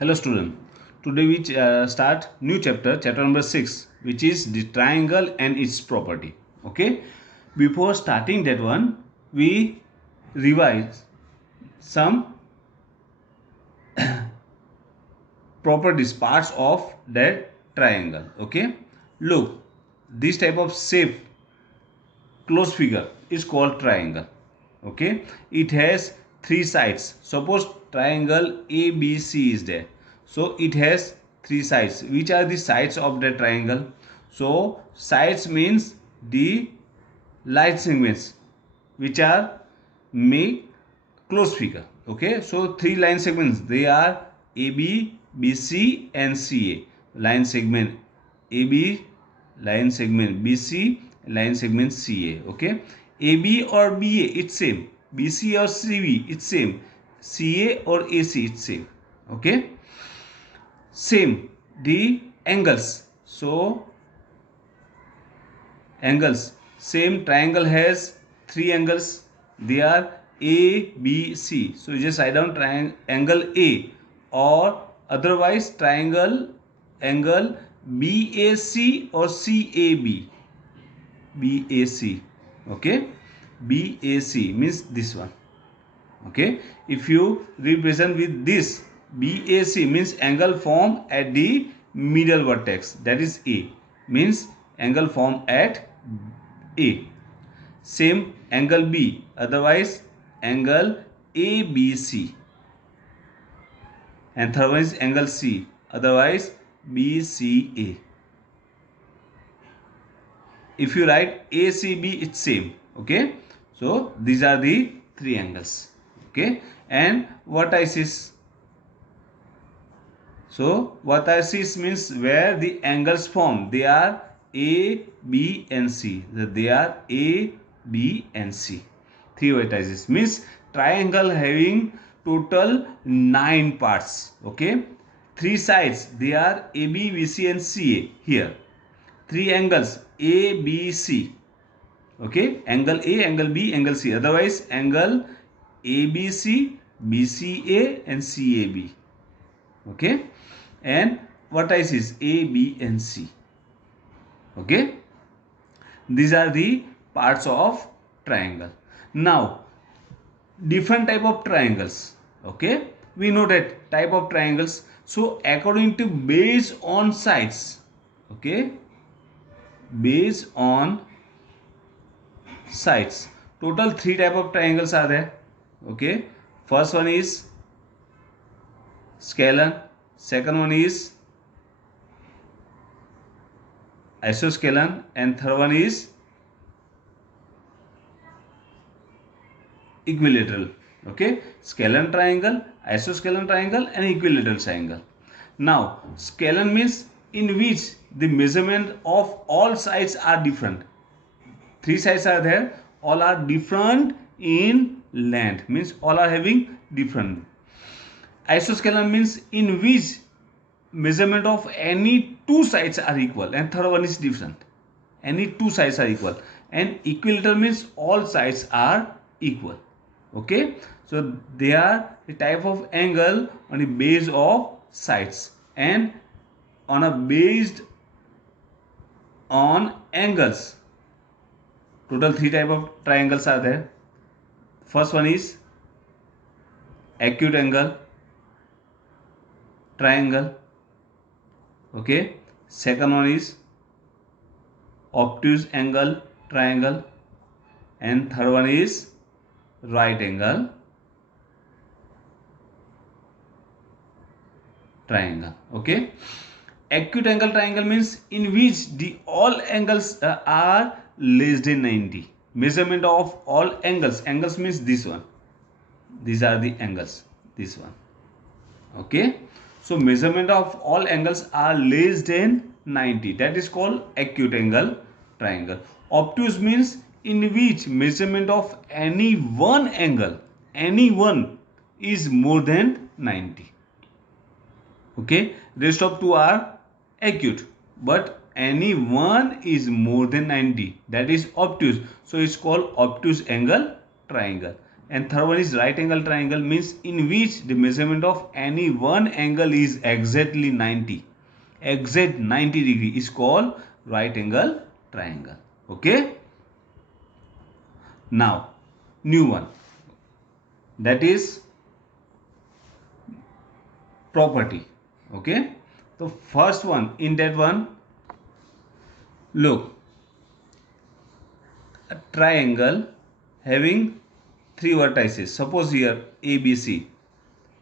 Hello student. Today we start new chapter number 6, which is the triangle and its property. Okay. Before starting that one, we revise some properties, parts of that triangle. Okay. Look, this type of shape, closed figure is called triangle. Okay. It has three sides. Suppose triangle ABC is there. So it has three sides. Which are the sides of the triangle? So sides means the line segments which are make closed figure. Okay. So three line segments, they are AB, BC and CA. Line segment AB, line segment BC, line segment CA. Okay. AB or BA it's same, BC or CB it's same, CA or AC it's same. Okay. Same the angles. So angles, same triangle has three angles, they are A, B, C. So you just write down angle A, or otherwise triangle angle BAC or CAB. BAC. Okay. BAC means this one. Okay. If you represent with this, BAC means angle formed at the middle vertex, that is A, means angle formed at A. Same angle B, otherwise angle ABC, and third one is angle C, otherwise BCA. If you write ACB, it's same. Okay. So these are the three angles. Okay. And vertices. So vertices means where the angles form, they are A, B and C. They are A, B and C. Three vertices means triangle having total 9 parts. Okay. Three sides, they are AB, BC and CA here. Three angles A, B, C. Okay. Angle A, angle B, angle C. Otherwise angle ABC, BCA and CAB. Okay. And vertices A, B and C. Okay. These are the parts of triangle. Now different type of triangles. Okay. We know that type of triangles. So according to based on sides. Okay. Based on sides, total three type of triangles are there. Okay. First one is scalene, second one is isoscalene, and third one is equilateral. Okay. Scalene triangle, isoscalene triangle and equilateral triangle. Now scalene means in which the measurement of all sides are different. Three sides are there, all are different in length, means all are having different. Isoscalene means in which measurement of any two sides are equal, and third one is different, any two sides are equal. And equilateral means all sides are equal. Okay. So they are the type of angle on the base of sides, and on a based on angles. Total three type of triangles are there. First one is acute angle triangle. Okay. Second one is obtuse angle triangle, and third one is right angle triangle. Okay. Acute angle triangle means in which the all angles are less than 90. Measurement of all angles. Angles means this one. These are the angles. This one. Okay. So measurement of all angles are less than 90. That is called acute angle triangle. Obtuse means in which measurement of any one angle, any one, is more than 90. Okay. Rest of two are acute, but any one is more than 90, that is obtuse. So it's called obtuse angle triangle. And third one is right angle triangle, means in which the measurement of any one angle is exactly 90. Exact 90 degree is called right angle triangle. Okay. Now, new one, that is property. Okay. The first one, in that one, look, a triangle having three vertices. Suppose here ABC,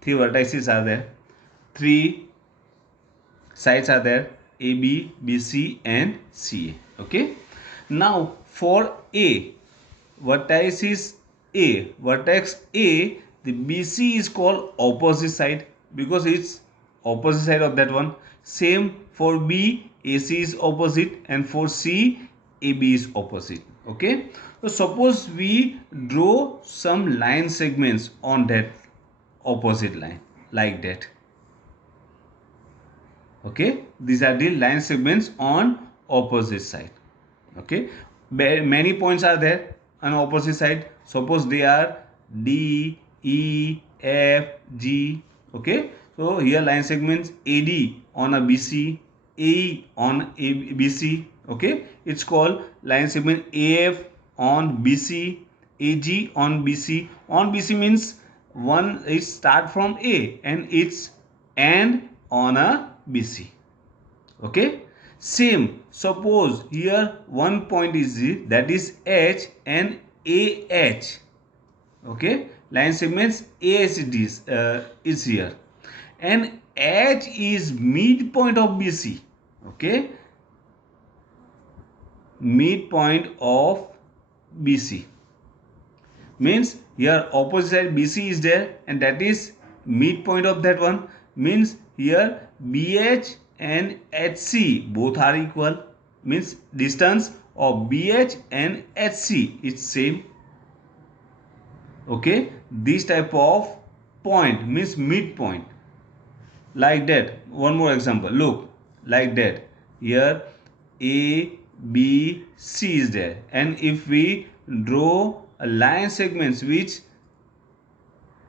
three vertices are there, three sides are there, AB, BC and CA. Okay. Now for A, vertex is A, vertex A, the BC is called opposite side because it's opposite side of that one. Same for B, AC is opposite, and for C, AB is opposite. Okay. So suppose we draw some line segments on that opposite line like that. Okay, these are the line segments on opposite side. Okay, many points are there on opposite side. Suppose they are D, E, F, G. Okay, so here line segments AD on a BC, AE on a BC. Okay, it's called line segment AF on BC, AG on BC. On BC means one is start from A and it's end on a BC. Okay. Same, suppose here one point is that is H and AH. Okay, line segments AHD is here, and H is midpoint of BC. Okay, midpoint of BC means here opposite side BC is there, and that is midpoint of that one, means here BH and HC both are equal, means distance of BH and HC is same. Okay, this type of point means midpoint, like that. One more example, look, like that. Here A, B, C is there, and if we draw a line segments which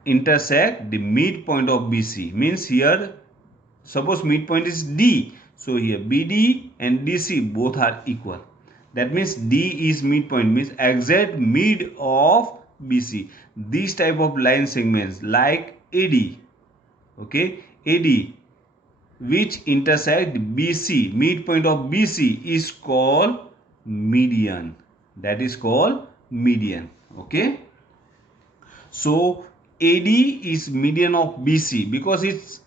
intersect the midpoint of BC, means here suppose midpoint is D, so here BD and DC both are equal. That means D is midpoint, means exact mid of BC. These type of line segments like AD, okay, AD which intersect BC, midpoint of BC is called median. That is called median. Okay. So AD is median of BC because it's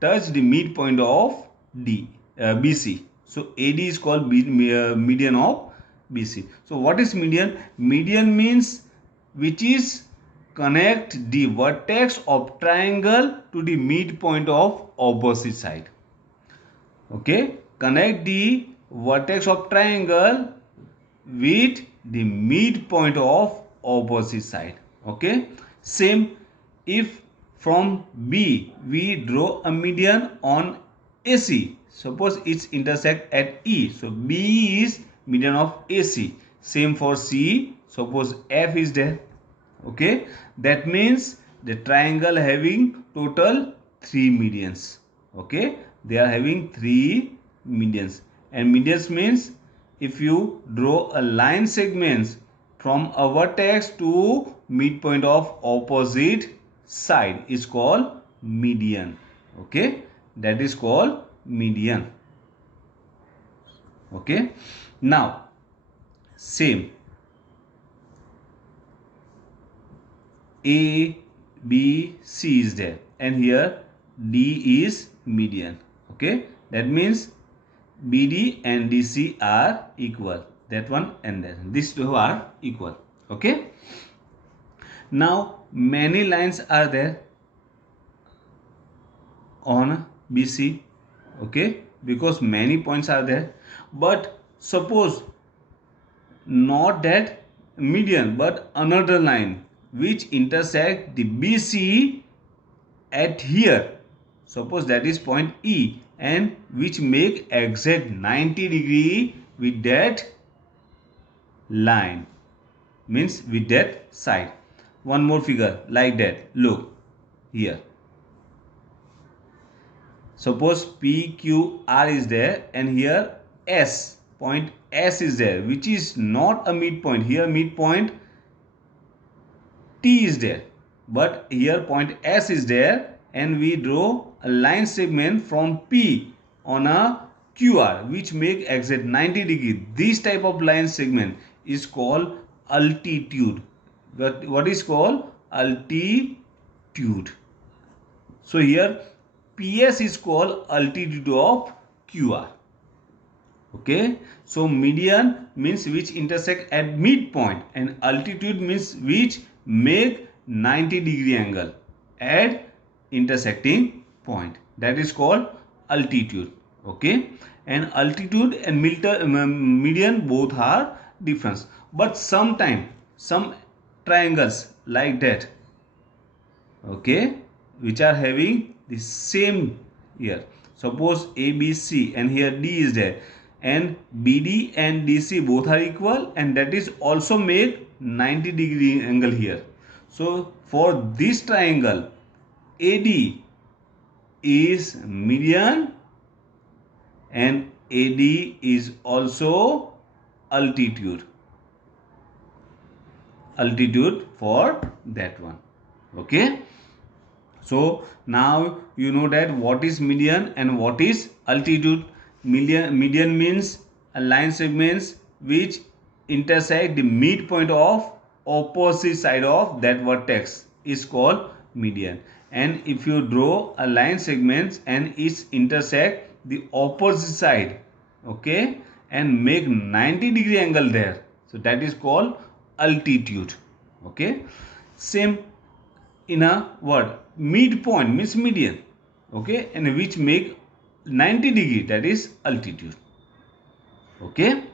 touched the midpoint of BC. So AD is called median of BC. So what is median? Median means which is connect the vertex of triangle to the midpoint of opposite side. Okay, connect the vertex of triangle with the midpoint of opposite side. Okay, same if from B we draw a median on AC, suppose it's intersect at E, so B is median of AC. Same for C, suppose F is there. Okay, that means the triangle having total 3 medians. Okay, they are having 3 medians, and medians means if you draw a line segments from a vertex to midpoint of opposite side is called median. Okay, that is called median. Okay, now same A, B, C is there, and here D is median. Okay, that means BD and DC are equal. That one and then these two are equal. Okay. Now many lines are there on BC. Okay, because many points are there. But suppose not that median, but another line which intersect the BC at here. Suppose that is point E, and which make exact 90 degree with that line, means with that side. one more figure like that. Look here. Suppose PQR is there and here S, point S is there, which is not a midpoint. Here midpoint T is there, but here point S is there, and we draw a line segment from P on a QR which make exact 90 degree. This type of line segment is called altitude. What is called altitude? So here PS is called altitude of QR. Okay, so median means which intersect at midpoint, and altitude means which make 90 degree angle at intersecting point. That is called altitude. Okay, and altitude and median both are different, but sometimes some triangles like that, okay, which are having the same here. Suppose ABC and here D is there, and BD and DC both are equal, and that is also make 90 degree angle here. So for this triangle AD is median and AD is also altitude for that one. Okay, so now you know that what is median and what is altitude. Median means a line segments which intersect the midpoint of opposite side of that vertex is called median. And if you draw a line segments and it intersect the opposite side, okay, and make 90 degree angle there, so that is called altitude. Okay, same in a word, midpoint means median, okay, and which make 90 degree, that is altitude. Okay,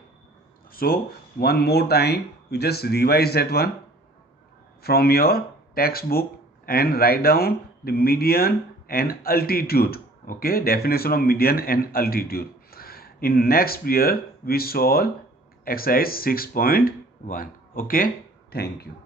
so one more time you just revise that one from your textbook and write down the median and altitude. Okay, definition of median and altitude. In next period we solve exercise 6.1. okay, thank you.